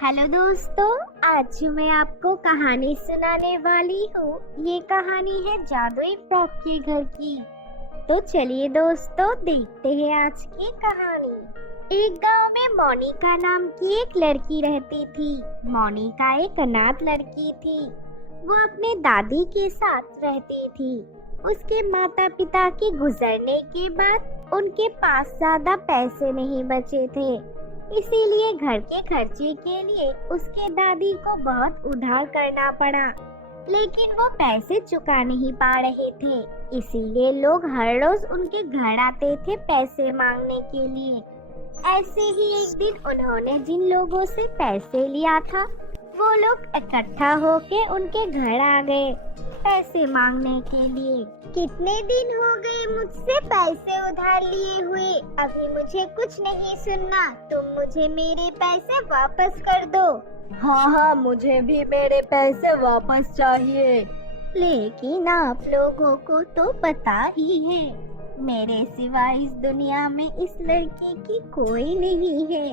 Hello दोस्तों, आज मैं आपको कहानी सुनाने वाली हूँ। ये कहानी है जादुई फ्रॉक के घर की। तो चलिए दोस्तों, देखते हैं आज की कहानी। एक गांव में मोनिका नाम की एक लड़की रहती थी। मोनिका एक अनाथ लड़की थी। वो अपने दादी के साथ रहती थी। उसके माता पिता के गुजरने के बाद उनके पास ज्यादा पैसे नहीं बचे थे, इसीलिए घर के खर्चे के लिए उसके दादी को बहुत उधार करना पड़ा। लेकिन वो पैसे चुका नहीं पा रहे थे, इसीलिए लोग हर रोज उनके घर आते थे पैसे मांगने के लिए। ऐसे ही एक दिन उन्होंने जिन लोगों से पैसे लिया था, वो लोग इकट्ठा होके उनके घर आ गए पैसे मांगने के लिए। कितने दिन हो गए मुझसे पैसे उधार लिए हुए, अभी मुझे कुछ नहीं सुनना। तुम मुझे मेरे पैसे वापस कर दो। हाँ, मुझे भी मेरे पैसे वापस चाहिए। लेकिन आप लोगों को तो पता ही है, मेरे सिवा इस दुनिया में इस लड़की की कोई नहीं है,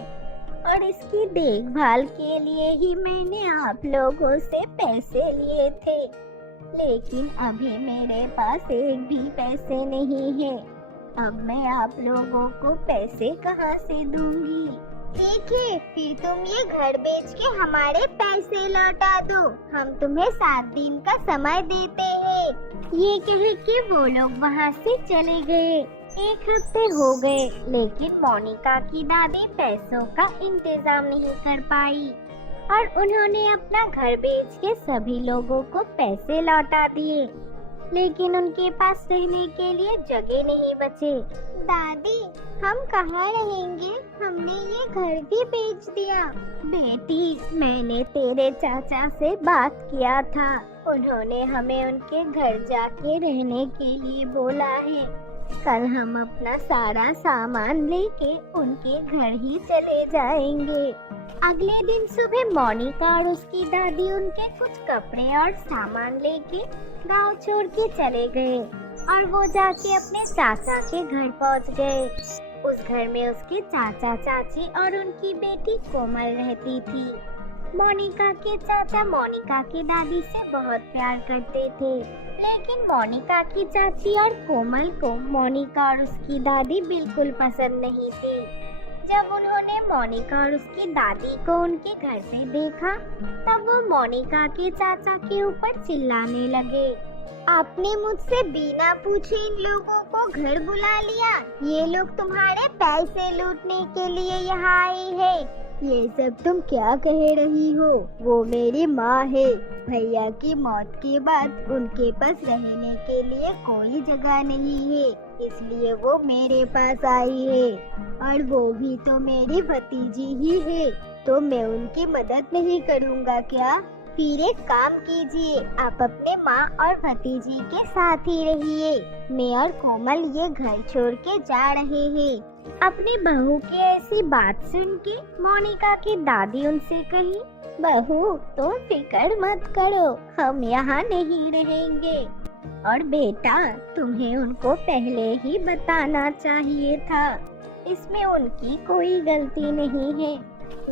और इसकी देखभाल के लिए ही मैंने आप लोगों से पैसे लिए थे। लेकिन अभी मेरे पास एक भी पैसे नहीं है। अब मैं आप लोगों को पैसे कहाँ से दूंगी? ठीक है, फिर तुम ये घर बेच के हमारे पैसे लौटा दो। हम तुम्हें 7 दिन का समय देते हैं। ये कह के वो लोग वहाँ से चले गए। 1 हफ्ते हो गए, लेकिन मोनिका की दादी पैसों का इंतजाम नहीं कर पाई और उन्होंने अपना घर बेच के सभी लोगों को पैसे लौटा दिए। लेकिन उनके पास रहने के लिए जगह नहीं बचे। दादी, हम कहाँ रहेंगे? हमने ये घर भी बेच दिया। बेटी, मैंने तेरे चाचा से बात किया था। उन्होंने हमें उनके घर जाके रहने के लिए बोला है। कल हम अपना सारा सामान लेके उनके घर ही चले जाएंगे। अगले दिन सुबह मोनिका और उसकी दादी उनके कुछ कपड़े और सामान लेके गांव छोड़ के चले गए और वो जाके अपने चाचा के घर पहुंच गए। उस घर में उसके चाचा चाची और उनकी बेटी कोमल रहती थी। मोनिका के चाचा मोनिका की दादी से बहुत प्यार करते थे, लेकिन मोनिका की चाची और कोमल को मोनिका और उसकी दादी बिल्कुल पसंद नहीं थी। जब उन्होंने मोनिका और उसकी दादी को उनके घर पे देखा, तब वो मोनिका के चाचा के ऊपर चिल्लाने लगे। आपने मुझसे बिना पूछे इन लोगों को घर बुला लिया। ये लोग तुम्हारे पैसे लूटने के लिए यहाँ आए हैं। ये सब तुम क्या कह रही हो? वो मेरी माँ है। भैया की मौत के बाद उनके पास रहने के लिए कोई जगह नहीं है, इसलिए वो मेरे पास आई है। और वो भी तो मेरी भतीजी ही है, तो मैं उनकी मदद नहीं करूँगा क्या? फिर एक काम कीजिए, आप अपने माँ और भतीजी के साथ ही रहिए। मैं और कोमल ये घर छोड़ के जा रहे हैं। अपनी बहू की ऐसी बात सुन के मोनिका की दादी उनसे कही, बहू, तुम फिक्र मत करो, हम यहाँ नहीं रहेंगे। और बेटा, तुम्हें उनको पहले ही बताना चाहिए था, इसमें उनकी कोई गलती नहीं है।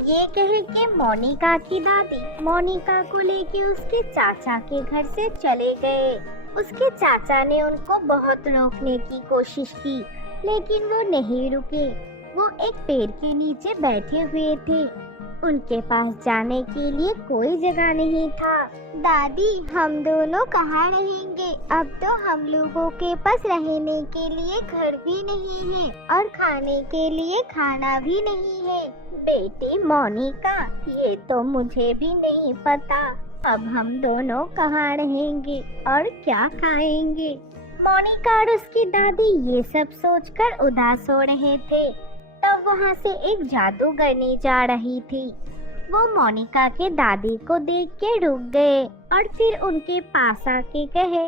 ये कह के मोनिका की दादी मोनिका को लेके उसके चाचा के घर से चले गए। उसके चाचा ने उनको बहुत रोकने की कोशिश की, लेकिन वो नहीं रुके। वो एक पेड़ के नीचे बैठे हुए थे। उनके पास जाने के लिए कोई जगह नहीं था। दादी, हम दोनों कहाँ रहेंगे? अब तो हम लोगों के पास रहने के लिए घर भी नहीं है और खाने के लिए खाना भी नहीं है। बेटी मोनिका, ये तो मुझे भी नहीं पता। अब हम दोनों कहाँ रहेंगे और क्या खाएंगे? मोनिका और उसकी दादी ये सब सोचकर उदास हो रहे थे। तब वहाँ से एक जादूगरनी जा रही थी। वो मोनिका के दादी को देख के रुक गए और फिर उनके पास आके कहे,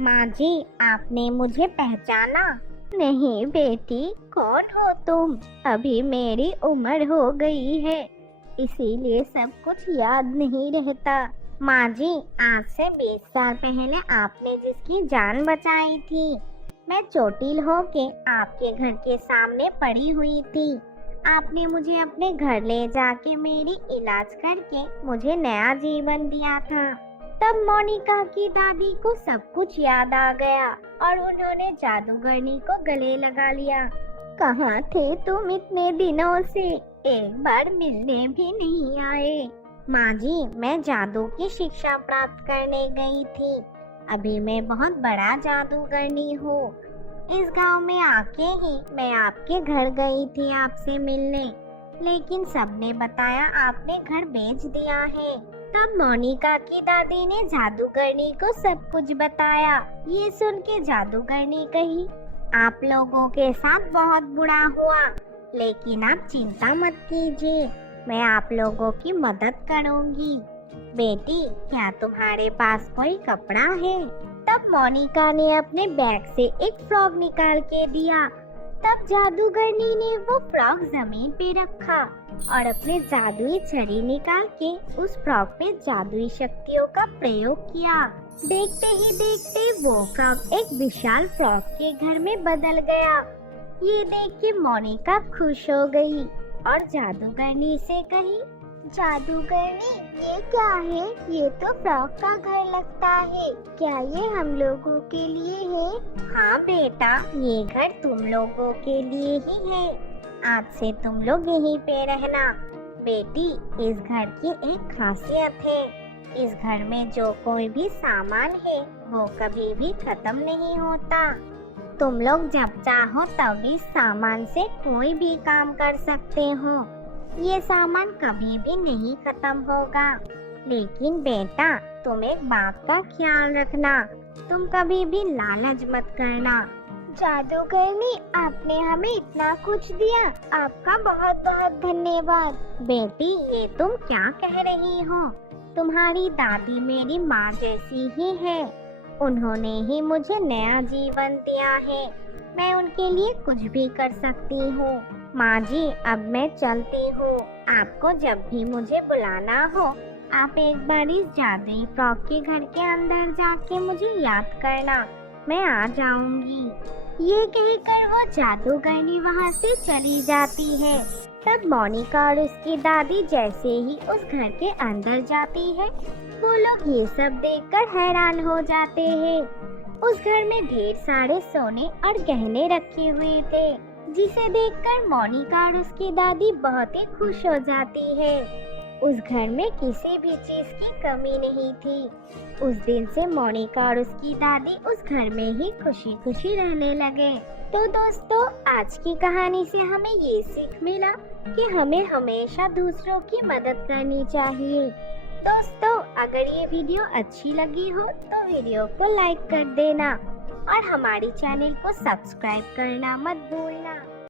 माँ जी, आपने मुझे पहचाना? नहीं बेटी, कौन हो तुम? अभी मेरी उम्र हो गई है, इसीलिए सब कुछ याद नहीं रहता। माँ जी, आज से 20 साल पहले आपने जिसकी जान बचाई थी, मैं चोटिल होके आपके घर के सामने पड़ी हुई थी। आपने मुझे अपने घर ले जाके मेरी इलाज करके मुझे नया जीवन दिया था। तब मोनिका की दादी को सब कुछ याद आ गया और उन्होंने जादूगरनी को गले लगा लिया। कहाँ थे तुम इतने दिनों से? एक बार मिलने भी नहीं आए। माँ जी, मैं जादू की शिक्षा प्राप्त करने गई थी। अभी मैं बहुत बड़ा जादूगरनी हूँ। इस गांव में आके ही मैं आपके घर गई थी आपसे मिलने, लेकिन सबने बताया आपने घर बेच दिया है। तब मोनिका की दादी ने जादूगरनी को सब कुछ बताया। ये सुन के जादूगरनी कही, आप लोगों के साथ बहुत बुरा हुआ, लेकिन आप चिंता मत कीजिए, मैं आप लोगों की मदद करूंगी। बेटी, क्या तुम्हारे पास कोई कपड़ा है? तब मोनिका ने अपने बैग से एक फ्रॉक निकाल के दिया। तब जादूगरनी ने वो फ्रॉक जमीन पे रखा और अपने जादुई छड़ी निकाल के उस फ्रॉक पे जादुई शक्तियों का प्रयोग किया। देखते ही देखते वो फ्रॉक एक विशाल फ्रॉक के घर में बदल गया। ये देख के मोनिका खुश हो गई और जादूगरनी से कही, जादूगरनी, ये क्या है? ये तो फ्रॉक का घर लगता है। क्या ये हम लोगों के लिए है? हाँ बेटा, ये घर तुम लोगों के लिए ही है। आज से तुम लोग यहीं पे रहना। बेटी, इस घर की एक खासियत है, इस घर में जो कोई भी सामान है वो कभी भी खत्म नहीं होता। तुम लोग जब चाहो तब इस सामान से कोई भी काम कर सकते हो। ये सामान कभी भी नहीं खत्म होगा। लेकिन बेटा, तुम एक बात का ख्याल रखना, तुम कभी भी लालच मत करना। जादूगरनी, आपने हमें इतना कुछ दिया, आपका बहुत बहुत धन्यवाद। बेटी, ये तुम क्या कह रही हो? तुम्हारी दादी मेरी माँ जैसी ही है। उन्होंने ही मुझे नया जीवन दिया है। मैं उनके लिए कुछ भी कर सकती हूँ। माँ जी, अब मैं चलती हूँ। आपको जब भी मुझे बुलाना हो, आप एक बार इस जादुई फ्रॉक के घर के अंदर जाके मुझे याद करना, मैं आ जाऊंगी। ये कहकर वो जादूगरनी वहाँ से चली जाती है। तब मोनिका और उसकी दादी जैसे ही उस घर के अंदर जाती है, वो लोग ये सब देखकर हैरान हो जाते हैं। उस घर में ढेर सारे सोने और गहने रखे हुए थे, जिसे देखकर मोनिका और उसकी दादी बहुत ही खुश हो जाती है। उस घर में किसी भी चीज की कमी नहीं थी। उस दिन से मोनिका और उसकी दादी उस घर में ही खुशी खुशी रहने लगे। तो दोस्तों, आज की कहानी से हमें ये सीख मिला कि हमें हमेशा दूसरों की मदद करनी चाहिए। दोस्तों, अगर ये वीडियो अच्छी लगी हो तो वीडियो को लाइक कर देना और हमारी चैनल को सब्सक्राइब करना मत भूलना।